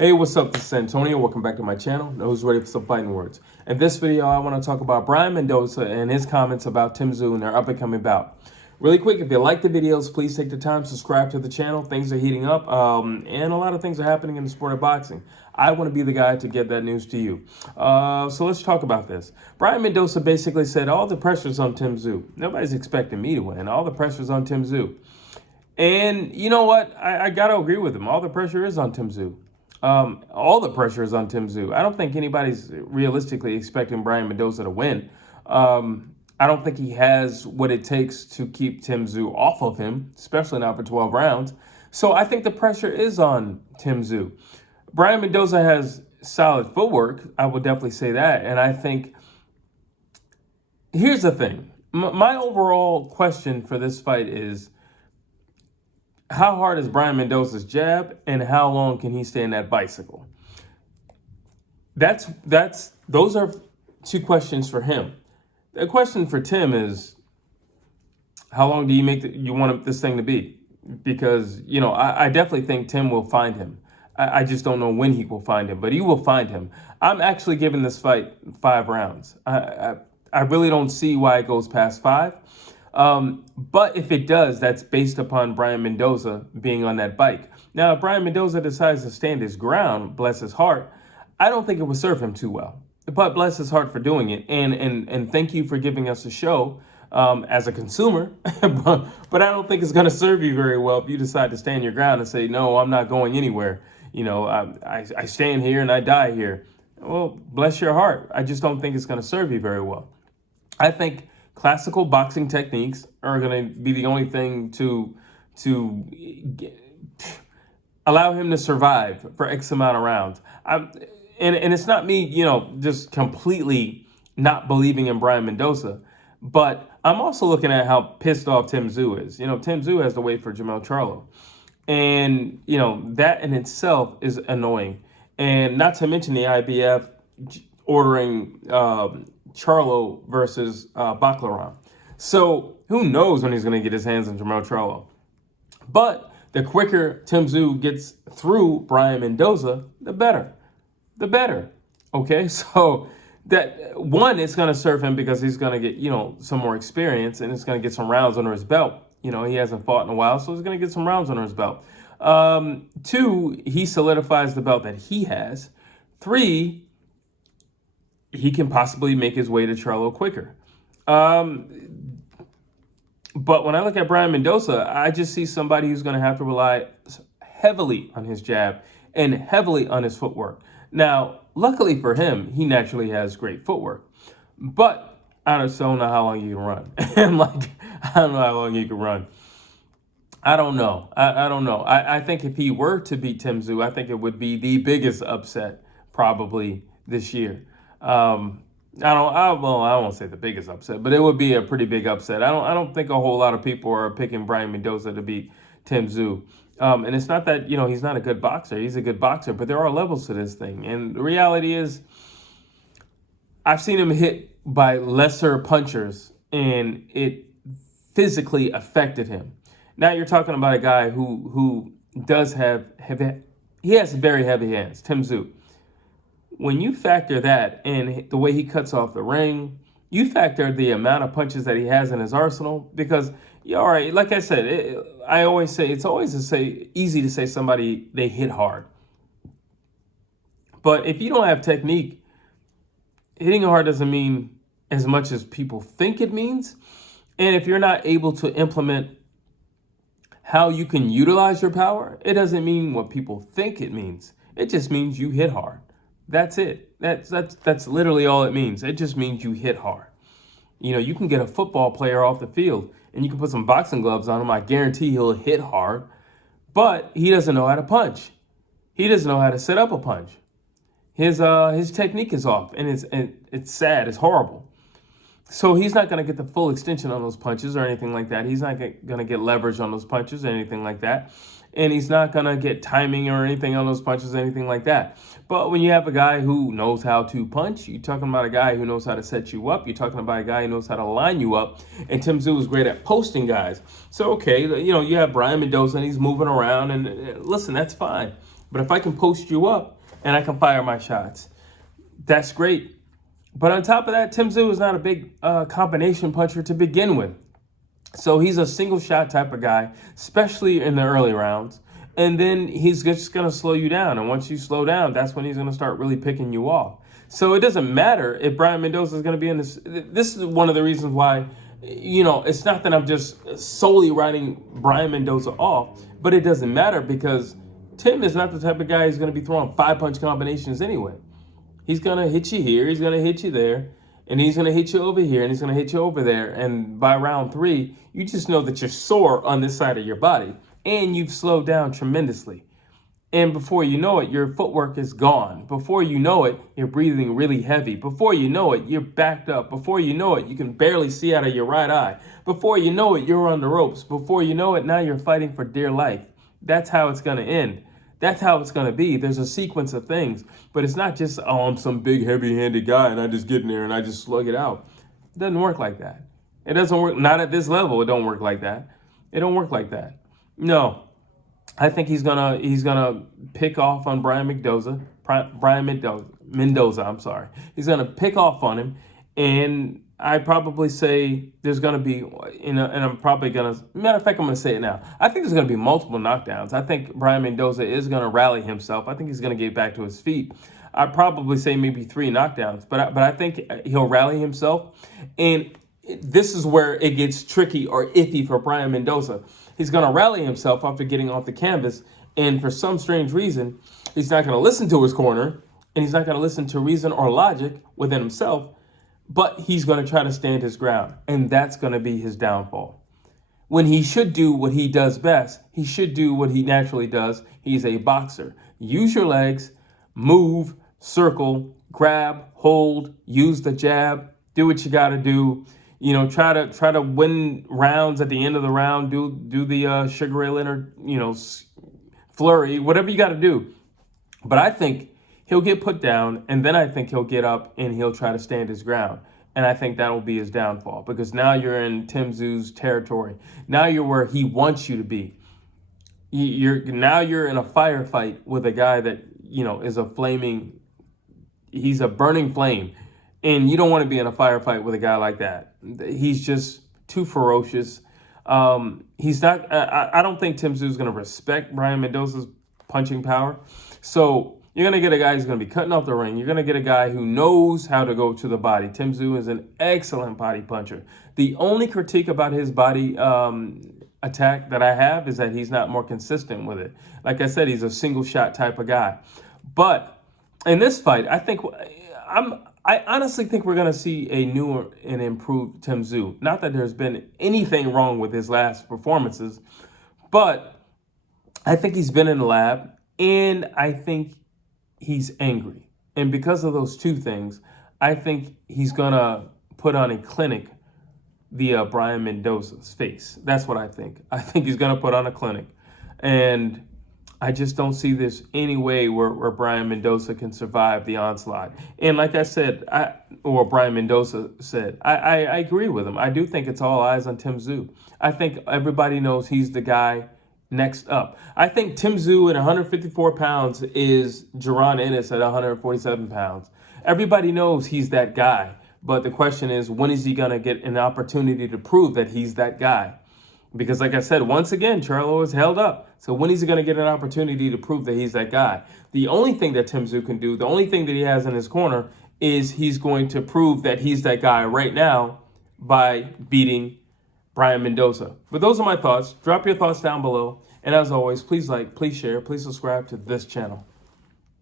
Hey, what's up? This is Antonio. Welcome back to my channel. Know who's ready for some fighting words. In this video, I want to talk about Brian Mendoza and his comments about Tim Tszyu and their up-and-coming bout. Really quick, if you like the videos, please take the time, subscribe to the channel. Things are heating up, and a lot of things are happening in the sport of boxing. I want to be the guy to get that news to you. So let's talk about this. Brian Mendoza basically said all the pressure's on Tim Tszyu. Nobody's expecting me to win. All the pressure's on Tim Tszyu. And you know what? I got to agree with him. All the pressure is on Tim Tszyu. All the pressure is on Tim Tszyu. I don't think anybody's realistically expecting Brian Mendoza to win. I don't think he has what it takes to keep Tim Tszyu off of him, especially not for 12 rounds. So I think the pressure is on Tim Tszyu. Brian Mendoza has solid footwork. I would definitely say that. And I think, here's the thing. My overall question for this fight is, how hard is Brian Mendoza's jab, and how long can he stay in that bicycle? Those are two questions for him. The question for Tim is, how long do you want this thing to be? Because, you know, I definitely think Tim will find him. I just don't know when he will find him, but he will find him. I'm actually giving this fight 5 rounds. I really don't see why it goes past 5. But if it does, that's based upon Brian Mendoza being on that bike. Now, if Brian Mendoza decides to stand his ground, bless his heart, I don't think it would serve him too well. But bless his heart for doing it. And thank you for giving us a show as a consumer. But I don't think it's going to serve you very well if you decide to stand your ground and say, no, I'm not going anywhere. You know, I stand here and I die here. Well, bless your heart. I just don't think it's going to serve you very well. I think classical boxing techniques are going to be the only thing to allow him to survive for X amount of rounds. And it's not me, you know, just completely not believing in Brian Mendoza, but I'm also looking at how pissed off Tim Tszyu is. You know, Tim Tszyu has to wait for Jermell Charlo. And, you know, that in itself is annoying. And not to mention the IBF ordering Charlo versus Baclaran. So who knows when he's going to get his hands on Jermell Charlo. But the quicker Tim Tszyu gets through Brian Mendoza, the better. The better. Okay, so that one, it's going to serve him because he's going to get, you know, some more experience, and it's going to get some rounds under his belt. You know, he hasn't fought in a while, so he's going to get some rounds under his belt. 2, he solidifies the belt that he has. 3, he can possibly make his way to Charlo quicker. But when I look at Brian Mendoza, I just see somebody who's going to have to rely heavily on his jab and heavily on his footwork. Now, luckily for him, he naturally has great footwork. But I just don't know how long you can run. And I don't know how long you can run. I don't know. I don't know. I think if he were to beat Tim Tszyu, I think it would be the biggest upset probably this year. I won't say the biggest upset, but it would be a pretty big upset. I don't think a whole lot of people are picking Brian Mendoza to beat Tim Tszyu. And it's not that, you know, he's not a good boxer. He's a good boxer, but there are levels to this thing. And the reality is, I've seen him hit by lesser punchers, and it physically affected him. Now you're talking about a guy who does have he has very heavy hands, Tim Tszyu. When you factor that and the way he cuts off the ring, you factor the amount of punches that he has in his arsenal, because, yeah, all right, like I said, I always say it's always easy to say somebody they hit hard. But if you don't have technique, hitting hard doesn't mean as much as people think it means. And if you're not able to implement how you can utilize your power, it doesn't mean what people think it means. It just means you hit hard. That's it. That's literally all it means. It just means you hit hard. You know, you can get a football player off the field and you can put some boxing gloves on him. I guarantee he'll hit hard, but he doesn't know how to punch. He doesn't know how to set up a punch. His technique is off, and it's sad. It's horrible. So he's not going to get the full extension on those punches or anything like that. He's not going to get leverage on those punches or anything like that. and he's not going to get timing or anything on those punches, anything like that. But when you have a guy who knows how to punch, you're talking about a guy who knows how to set you up. You're talking about a guy who knows how to line you up. And Tim Tszyu is great at posting guys. So, okay, you have Brian Mendoza, and he's moving around. And listen, that's fine. But if I can post you up and I can fire my shots, that's great. But on top of that, Tim Tszyu is not a big combination puncher to begin with. So he's a single shot type of guy, especially in the early rounds. And then he's just going to slow you down. And once you slow down, that's when he's going to start really picking you off. So it doesn't matter if Brian Mendoza is going to be in this. This is one of the reasons why, it's not that I'm just solely writing Brian Mendoza off, but it doesn't matter because Tim is not the type of guy who's going to be throwing 5-punch combinations anyway. He's going to hit you here, he's going to hit you there, and he's going to hit you over here, and he's going to hit you over there. And by round 3, you just know that you're sore on this side of your body, and you've slowed down tremendously. And before you know it, your footwork is gone. Before you know it, you're breathing really heavy. Before you know it, you're backed up. Before you know it, you can barely see out of your right eye. Before you know it, you're on the ropes. Before you know it, now you're fighting for dear life. That's how it's going to end. That's how it's going to be. There's a sequence of things, but it's not just, I'm some big heavy-handed guy and I just get in there and I just slug it out. It doesn't work like that. It doesn't work. Not at this level. It don't work like that. It don't work like that. No, I think he's gonna pick off on Brian Mendoza. I'm sorry. He's gonna pick off on him, and I probably say there's going to be, and I'm probably going to, matter of fact, I'm going to say it now. I think there's going to be multiple knockdowns. I think Brian Mendoza is going to rally himself. I think he's going to get back to his feet. I'd probably say maybe 3 knockdowns, but I think he'll rally himself. And this is where it gets tricky or iffy for Brian Mendoza. He's going to rally himself after getting off the canvas, and for some strange reason, he's not going to listen to his corner, and he's not going to listen to reason or logic within himself. But he's going to try to stand his ground, and that's going to be his downfall. When he should do what he does best, he should do what he naturally does. He's a boxer. Use your legs, move, circle, grab, hold, use the jab, do what you got to do. Try to win rounds at the end of the round. Do the Sugar Ray Leonard, flurry, whatever you got to do. But I think he'll get put down, and then I think he'll get up and he'll try to stand his ground. And I think that'll be his downfall because now you're in Tim Tszyu's territory. Now you're where he wants you to be. You're in a firefight with a guy that, is he's a burning flame. And you don't want to be in a firefight with a guy like that. He's just too ferocious. He's not, I don't think Tim Tszyu is going to respect Brian Mendoza's punching power. So you're going to get a guy who's going to be cutting off the ring. You're going to get a guy who knows how to go to the body. Tim Tszyu is an excellent body puncher. The only critique about his body attack that I have is that he's not more consistent with it. Like I said, he's a single shot type of guy. But in this fight, I honestly think we're going to see a newer and improved Tim Tszyu. Not that there's been anything wrong with his last performances, but I think he's been in the lab, and I think he's angry. And because of those two things, I think he's going to put on a clinic via Brian Mendoza's face. That's what I think. I think he's going to put on a clinic. And I just don't see this any way where Brian Mendoza can survive the onslaught. And like I said, or Brian Mendoza said, I agree with him. I do think it's all eyes on Tim Tszyu. I think everybody knows he's the guy next up. I think Tim Tszyu at 154 pounds is Jaron Ennis at 147 pounds. Everybody knows he's that guy. But the question is, when is he going to get an opportunity to prove that he's that guy? Because like I said, once again, Charlo is held up. So when is he going to get an opportunity to prove that he's that guy? The only thing that Tim Tszyu can do, the only thing that he has in his corner is he's going to prove that he's that guy right now by beating Brian Mendoza. But those are my thoughts. Drop your thoughts down below. And as always, please like, please share, please subscribe to this channel.